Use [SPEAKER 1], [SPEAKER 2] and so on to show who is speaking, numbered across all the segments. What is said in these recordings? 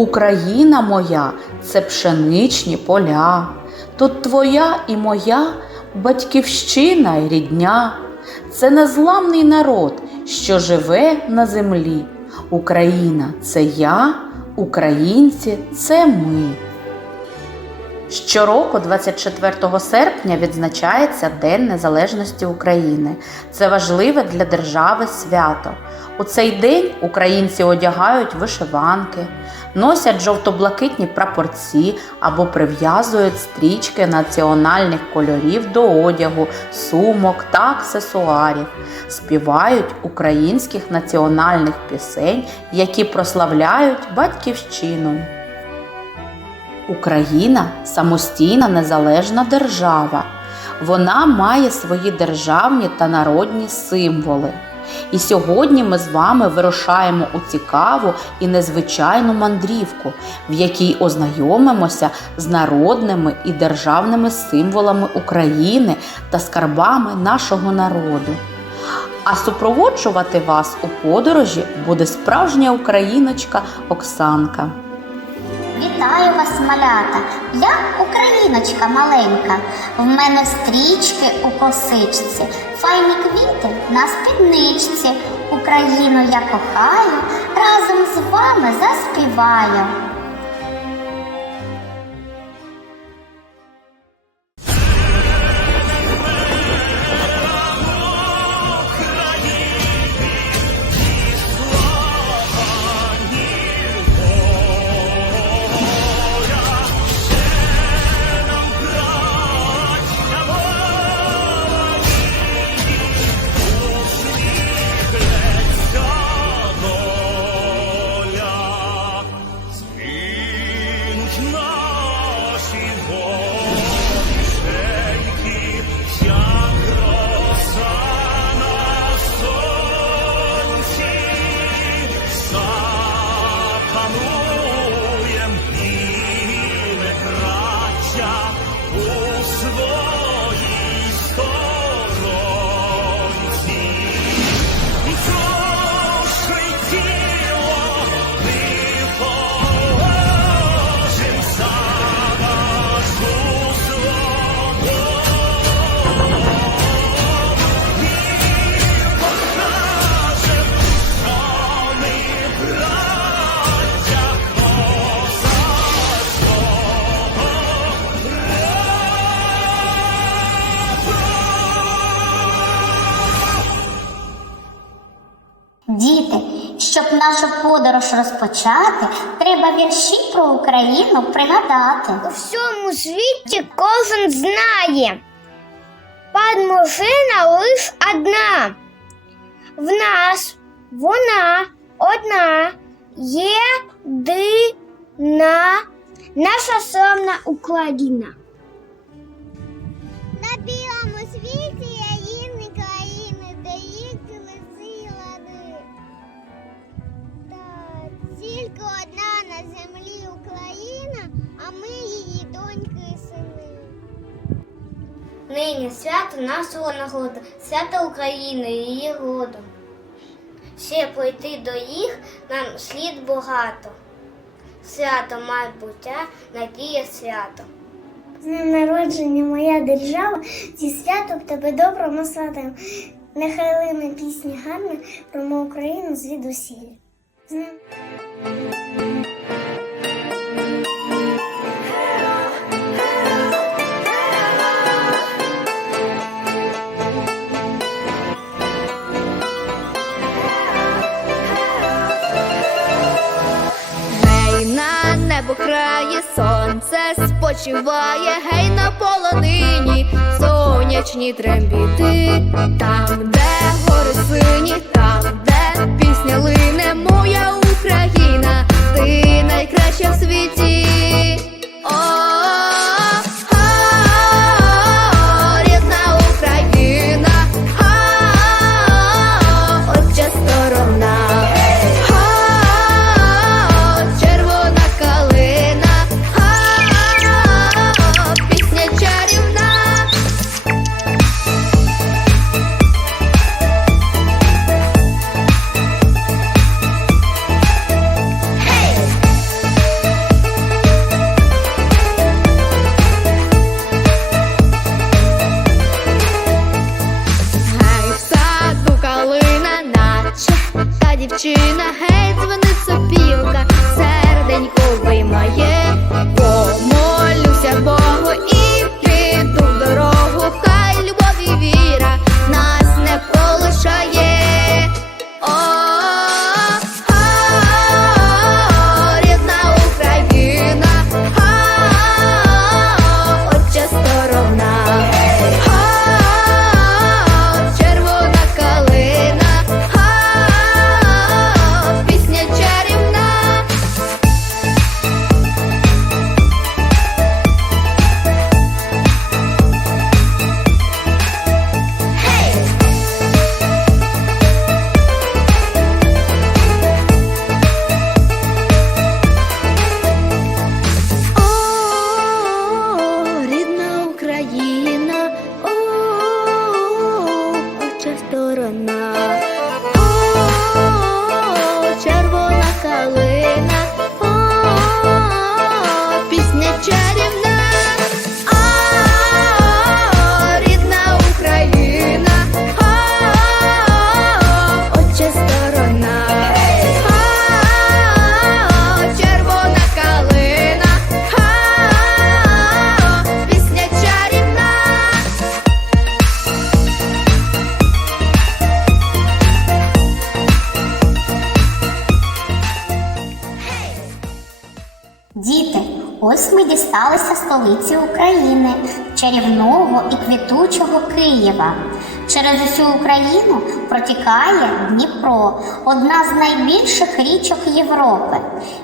[SPEAKER 1] Україна моя це пшеничні поля. Тут твоя і моя батьківщина й рідня. Це незламний народ, що живе на землі. Україна це я, українці це ми. Щороку, 24 серпня, відзначається День Незалежності України. Це важливе для держави свято. У цей день українці одягають вишиванки, носять жовто-блакитні прапорці або прив'язують стрічки національних кольорів до одягу, сумок та аксесуарів, співають українських національних пісень, які прославляють батьківщину. Україна самостійна незалежна держава. Вона має свої державні та народні символи. І сьогодні ми з вами вирушаємо у цікаву і незвичайну мандрівку, в якій ознайомимося з народними і державними символами України та скарбами нашого народу. А супроводжувати вас у подорожі буде справжня україночка Оксанка.
[SPEAKER 2] Вітаю вас, малята! Я україночка маленька. В мене стрічки у косичці, файні квіти на спідничці. Україну я кохаю, разом з вами заспіваю. Щоб нашу подорож розпочати, треба вірші про Україну пригадати.
[SPEAKER 3] У всьому світі кожен знає. Падмушина лиш одна. В нас вона одна єдина наша славна Україна.
[SPEAKER 4] Тільки одна на землі Україна, а ми її доньки і сини.
[SPEAKER 3] Нині свято нашого народу, свято України і її роду. Ще пройти до їх нам слід багато. Свято майбуття, надія свято.
[SPEAKER 4] З днем народження моя держава, зі святом тебе доброму сватаємо. Нехай лине пісня гарна про мою Україну звідусіль. З днем
[SPEAKER 5] спочиває, гей на полонині, сонячні трембіти, там, де гори сині, там, де пісня лине, моя Україна, ти найкраща в світі.
[SPEAKER 2] Квітучого Києва. Через усю Україну протікає Дніпро, одна з найбільших річок Європи.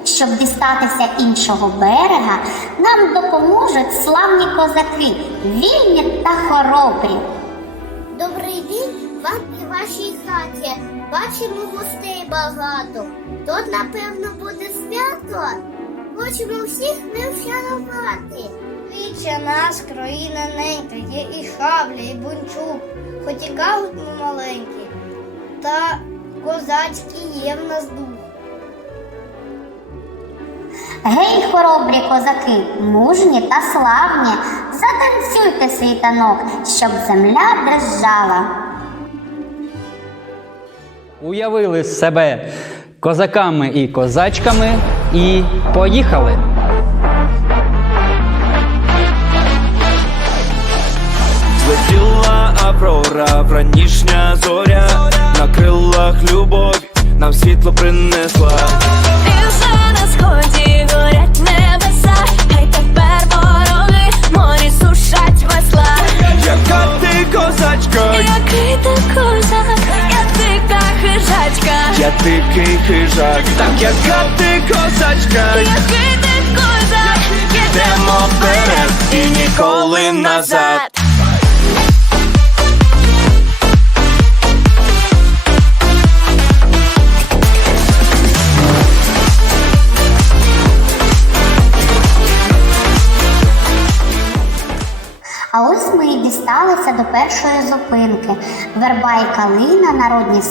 [SPEAKER 2] Щоб дістатися іншого берега, нам допоможуть славні козаки, вільні та хоробрі.
[SPEAKER 3] Добрий день вам і вашій хаті. Бачимо гостей багато. Тут, напевно, буде свято. Хочемо всіх не вшанувати. Віча нас, країна ненька, є і шабля, і бунчук, хоч і кажуть ми маленькі, та козацький є в нас дух.
[SPEAKER 2] Гей, хоробрі козаки, мужні та славні, затанцюйте свій танок, щоб земля дрижала.
[SPEAKER 6] Уявили себе козаками і козачками і поїхали.
[SPEAKER 7] Аврора, вранішня зоря, на крилах любов. Нам світло принесла.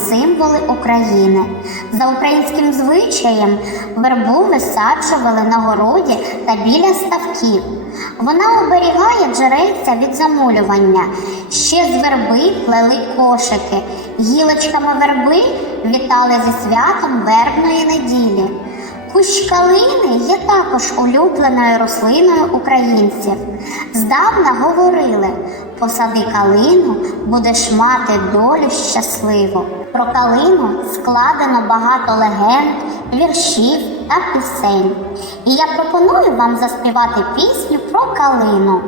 [SPEAKER 2] Символи України. За українським звичаєм вербу висаджували на городі та біля ставків. Вона оберігає джерельця від замулювання. Ще з верби плели кошики. Гілочками верби вітали зі святом вербної неділі. Кущ калини є також улюбленою рослиною українців. Здавна говорили: посади калину, будеш мати долю щасливу. Про калину складено багато легенд, віршів та пісень. І я пропоную вам заспівати пісню про калину.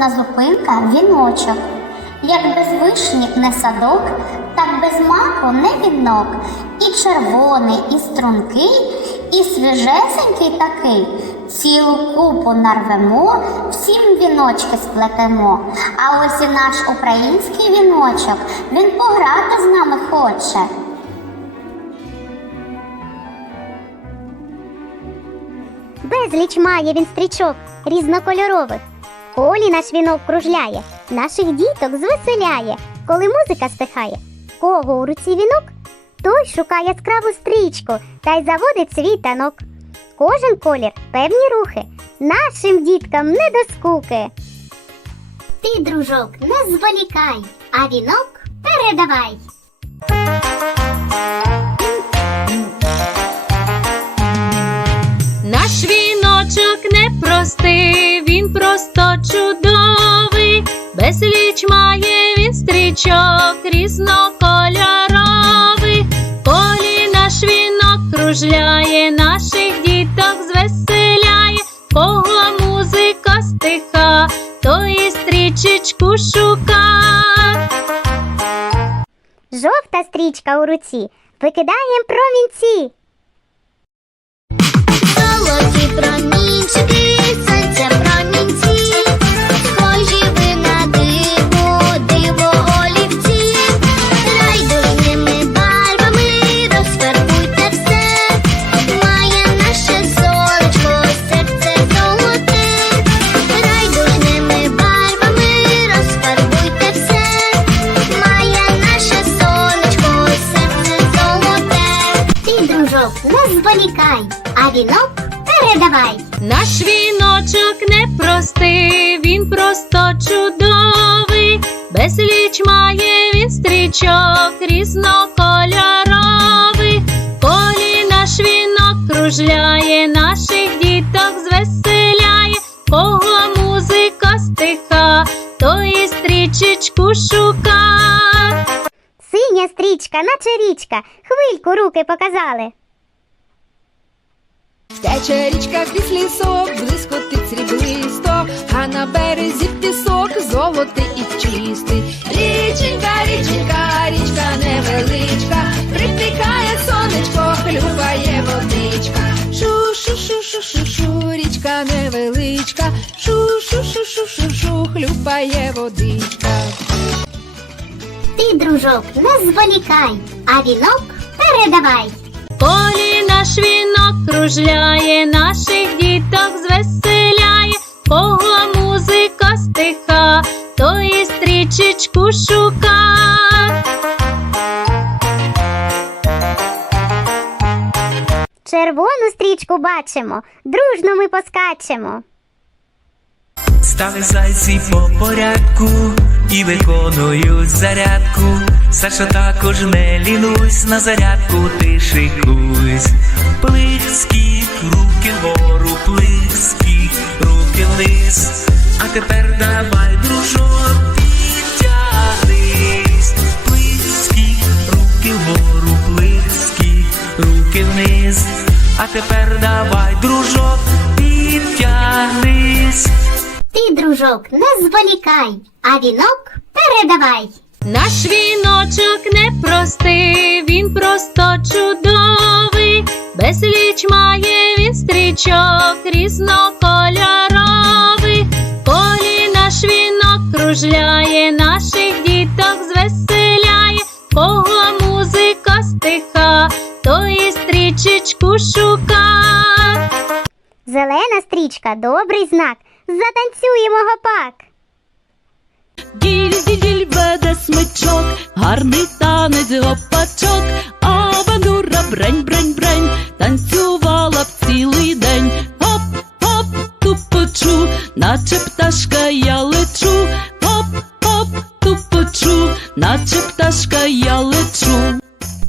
[SPEAKER 2] Наступна зупинка віночок. Як без вишні не садок, так без маку не вінок. І червоний, і стрункий, і свіжесенький такий. Цілу купу нарвемо, всім віночки сплетемо. А ось і наш український віночок, він пограти з нами хоче.
[SPEAKER 8] Безліч має він стрічок різнокольорових. В Колі наш вінок кружляє, наших діток звеселяє, коли музика стихає. Кого у руці вінок? Той шукає яскраву стрічку та й заводить свій танок. Кожен колір певні рухи, нашим діткам не до скуки. Ти, дружок, не зволікай, а вінок передавай.
[SPEAKER 9] Наш віночок непростий, він просто чудовий. Безліч має він стрічок різнокольоровий. Полі наш вінок кружляє, наших діток звеселяє, кого музика стиха, то і стрічечку шука.
[SPEAKER 8] Жовта стрічка у руці, викидаєм промінці. Золоті промінчики, вінок передавай.
[SPEAKER 9] Наш віночок непростий, він просто чудовий. Безліч має він стрічок різнокольоровий. Полі наш вінок кружляє, наших діток звеселяє, кого музика стиха, то і стрічечку шука.
[SPEAKER 8] Синя стрічка, наче річка, хвильку руки показали.
[SPEAKER 10] Тече річка крізь лісок, близько тиць ріблисто, а на березі пісок золотий і чистий. Річенька, річенька, річка невеличка, припікає сонечко, хлюпає водичка. Шу, шу, шу, шу, шу, шу, річка невеличка, шу, шу, шу, шу, шу, шу, хлюпає водичка.
[SPEAKER 8] Ти, дружок, не зволікай, а вінок передавай.
[SPEAKER 9] Полі наш вінок кружляє, наших діток звеселяє, кого музика стиха, то і стрічечку шука.
[SPEAKER 8] Червону стрічку бачимо, дружно ми поскачемо.
[SPEAKER 7] Стали зайці по порядку і виконують зарядку. Саша також не лінусь, на зарядку ти шикуйсь. Плиски, руки вгору, плиски, руки вниз. А тепер давай, дружок, підтягнись. Плиски, руки вгору, плиски, руки вниз. А тепер давай, дружок, підтягнись.
[SPEAKER 8] Ти, дружок, не зволікай, а вінок передавай.
[SPEAKER 9] Наш віночок непростий, він просто чудовий. Безліч має він стрічок різнокольоровий. Полі наш вінок кружляє, наших діток звеселяє, кого музика стиха, то і стрічечку шука.
[SPEAKER 8] Зелена стрічка добрий знак. Затанцюємо гопак.
[SPEAKER 10] Діль, діль веде смичок, гарний танець гопачок, а бандура брень, брень, брень, танцювала б цілий день. Хоп, хоп, тупочу, наче пташка я лечу. Хоп, хоп, тупочу, наче пташка я лечу.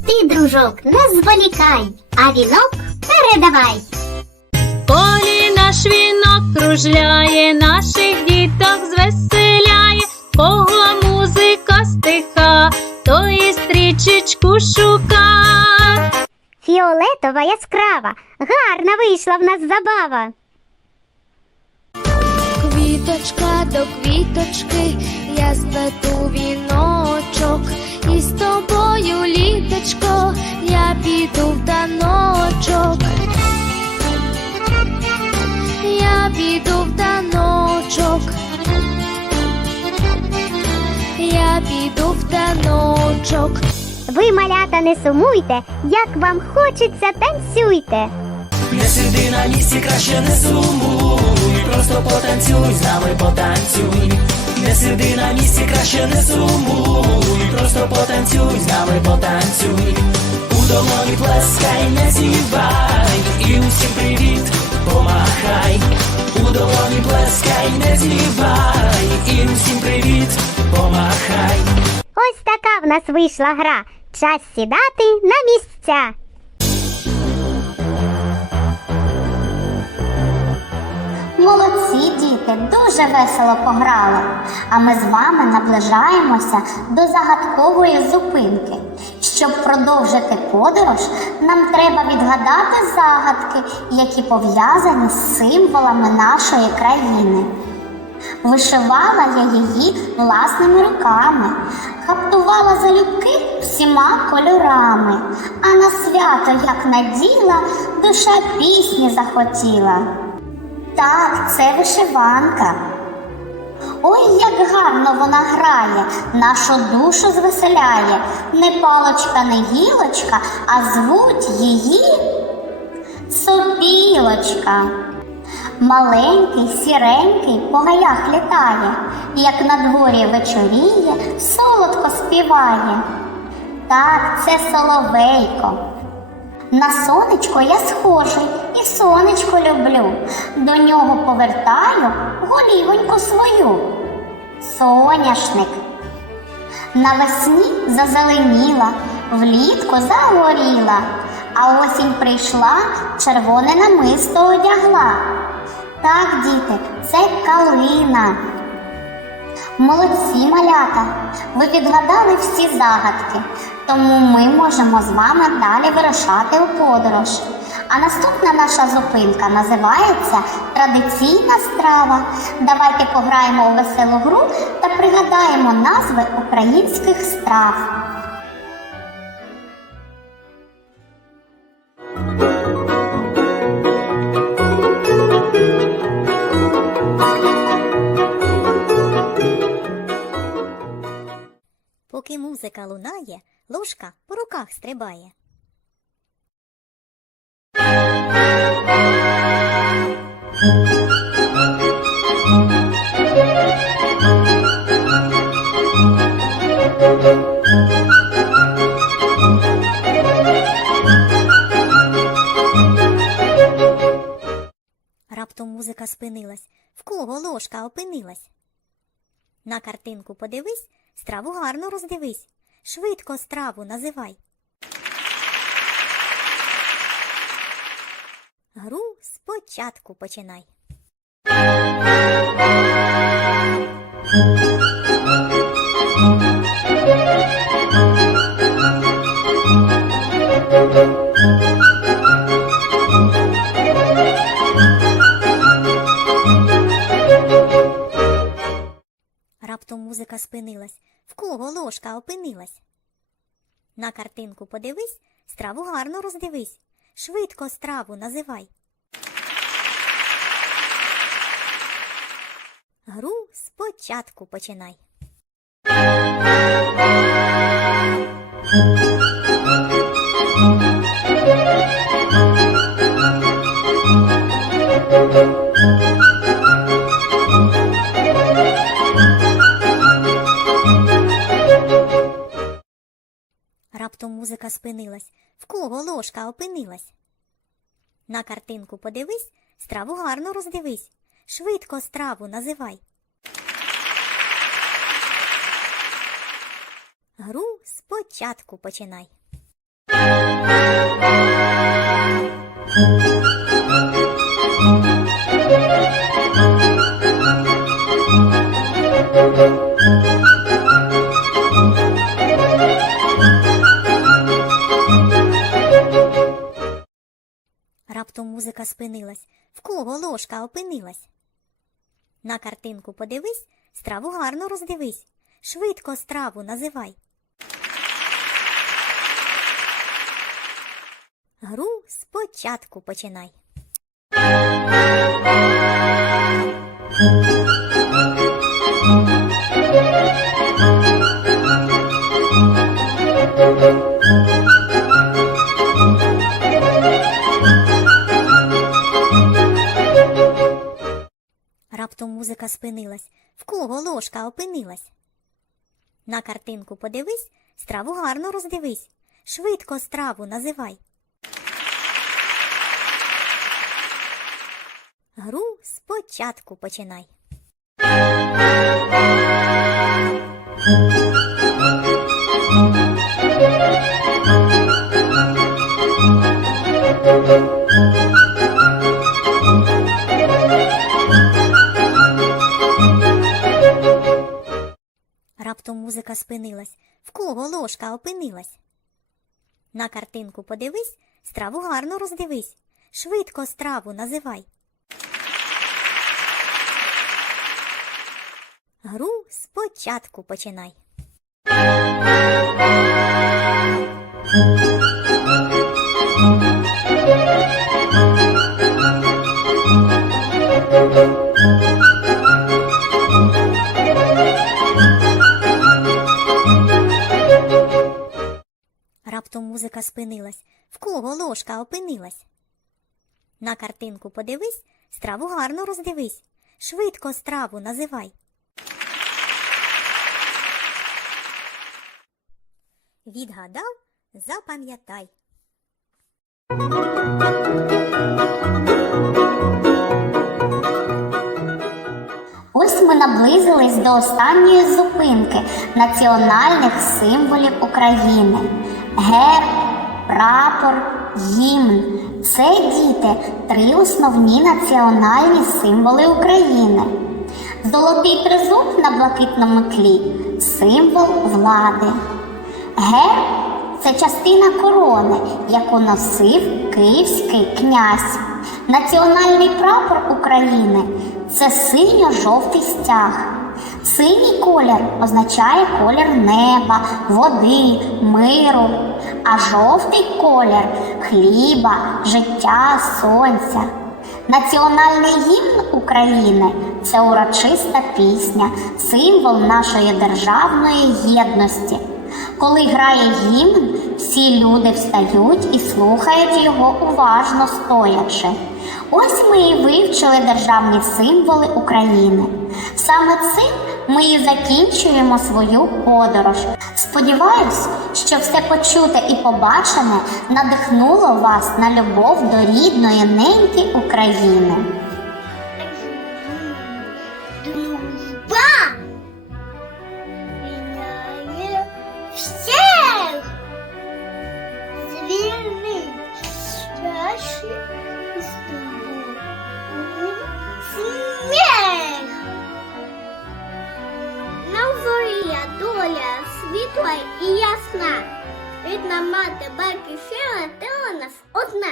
[SPEAKER 8] Ти, дружок, не зволікай, а вінок передавай.
[SPEAKER 9] Полі наш вінок кружляє, наших діток звеселяє, кого музика стиха, то і стрічечку шука.
[SPEAKER 8] Фіолетова яскрава, гарна вийшла в нас забава.
[SPEAKER 11] Квіточка до квіточки, я сплету віночок, і з тобою, літочко, я піду в таночок. Я піду в таночок. Я піду в таночок.
[SPEAKER 8] Ви, малята, не сумуйте, як вам хочеться, танцюйте.
[SPEAKER 12] Не сиди на місці, краще не сумуй, просто потанцюй, з нами потанцюй. Не сиди на місці, краще не сумуй, просто потанцюй, з нами потанцюй. У долоні плескай, не зівай, і усім привіт, помахай. У долоні плескай, не зівай, і усім привіт, помахай.
[SPEAKER 8] Ось така в нас вийшла гра. Час сідати на місця.
[SPEAKER 2] Молодці діти, дуже весело пограли. А ми з вами наближаємося до загадкової зупинки. Щоб продовжити подорож, нам треба відгадати загадки, які пов'язані з символами нашої країни. Вишивала я її власними руками, хаптувала залюбки всіма кольорами, а на свято, як наділа, душа пісні захотіла. Так, це вишиванка. Ой, як гарно вона грає, нашу душу звеселяє. Не палочка, не гілочка, а звуть її сопілочка. Маленький, сіренький по гаях літає, як на дворі вечоріє, солодко співає. Так, це соловейко. На сонечко я схожий і сонечко люблю. До нього повертаю голівоньку свою. Соняшник. Навесні зазеленіла, влітку загоріла, а осінь прийшла, червоне намисто одягла. Так, діти, це калина. Молодці малята, ви відгадали всі загадки, тому ми можемо з вами далі вирушати у подорож. А наступна наша зупинка називається Традиційна страва. Давайте пограємо у веселу гру та пригадаємо назви українських страв.
[SPEAKER 13] Музика лунає, ложка по руках стрибає. Раптом музика спинилась. В кого ложка опинилась? На картинку подивись, страву гарно роздивись. Швидко страву називай. Гру спочатку починай. Раптом музика спинилась. В кого ложка опинилась? На картинку подивись, страву гарно роздивись. Швидко страву називай. Гру спочатку починай. Раптом музика спинилась. В кого ложка опинилась? На картинку подивись, страву гарно роздивись. Швидко страву називай. Гру спочатку починай. Раптом музика спинилась. В кого ложка опинилась? На картинку подивись, страву гарно роздивись. Швидко страву називай. Гру спочатку починай. Раптом музика спинилась, в кого ложка опинилась. На картинку подивись, страву гарно роздивись. Швидко страву називай. Гру спочатку починай. Спинилась, в кого ложка опинилась. На картинку подивись, страву гарно роздивись. Швидко страву називай. Гру спочатку починай. Раптом музика спинилась, в кого ложка опинилась. На картинку подивись, страву гарно роздивись. Швидко страву називай. Відгадав, запам'ятай.
[SPEAKER 2] Ось ми наблизились до останньої зупинки національних символів України. Герб, прапор, гімн. Це діти три основні національні символи України. Золотий тризуб на блакитному тлі символ влади. Герб це частина корони, яку носив київський князь. Національний прапор України це синьо-жовтий стяг. Синій колір означає колір неба, води, миру, а жовтий колір хліба, життя, сонця. Національний гімн України це урочиста пісня, символ нашої державної єдності. Коли грає гімн, всі люди встають і слухають його уважно стоячи. Ось ми і вивчили державні символи України. Саме цим ми і закінчуємо свою подорож. Сподіваюсь, що все почуте і побачене надихнуло вас на любов до рідної неньки України.
[SPEAKER 4] Дружба доля світла і ясна. Рідна мати батьківщина, ти у нас одна.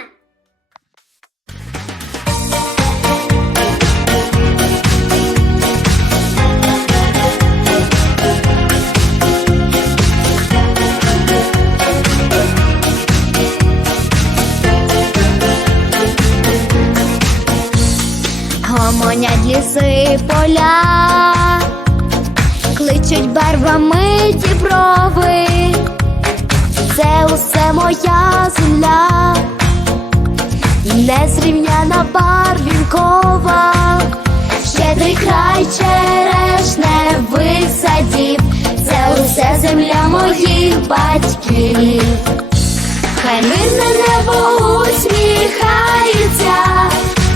[SPEAKER 5] Гомонять ліси поля, барвами діброви, це усе моя земля, незрівняна барвінкова, щедрий край черешне висадів, це усе земля моїх батьків. Хай мирне небо усміхається,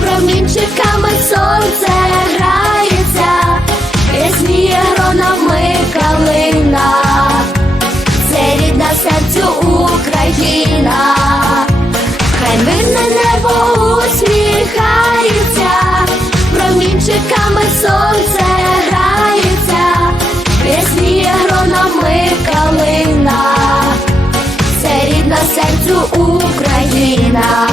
[SPEAKER 5] промінчиками сонце грається, Україна, це рідна серцю Україна, хай мирне небо усміхається, промінчиками сонце грається, пісні гронами калина, це рідна серцю Україна.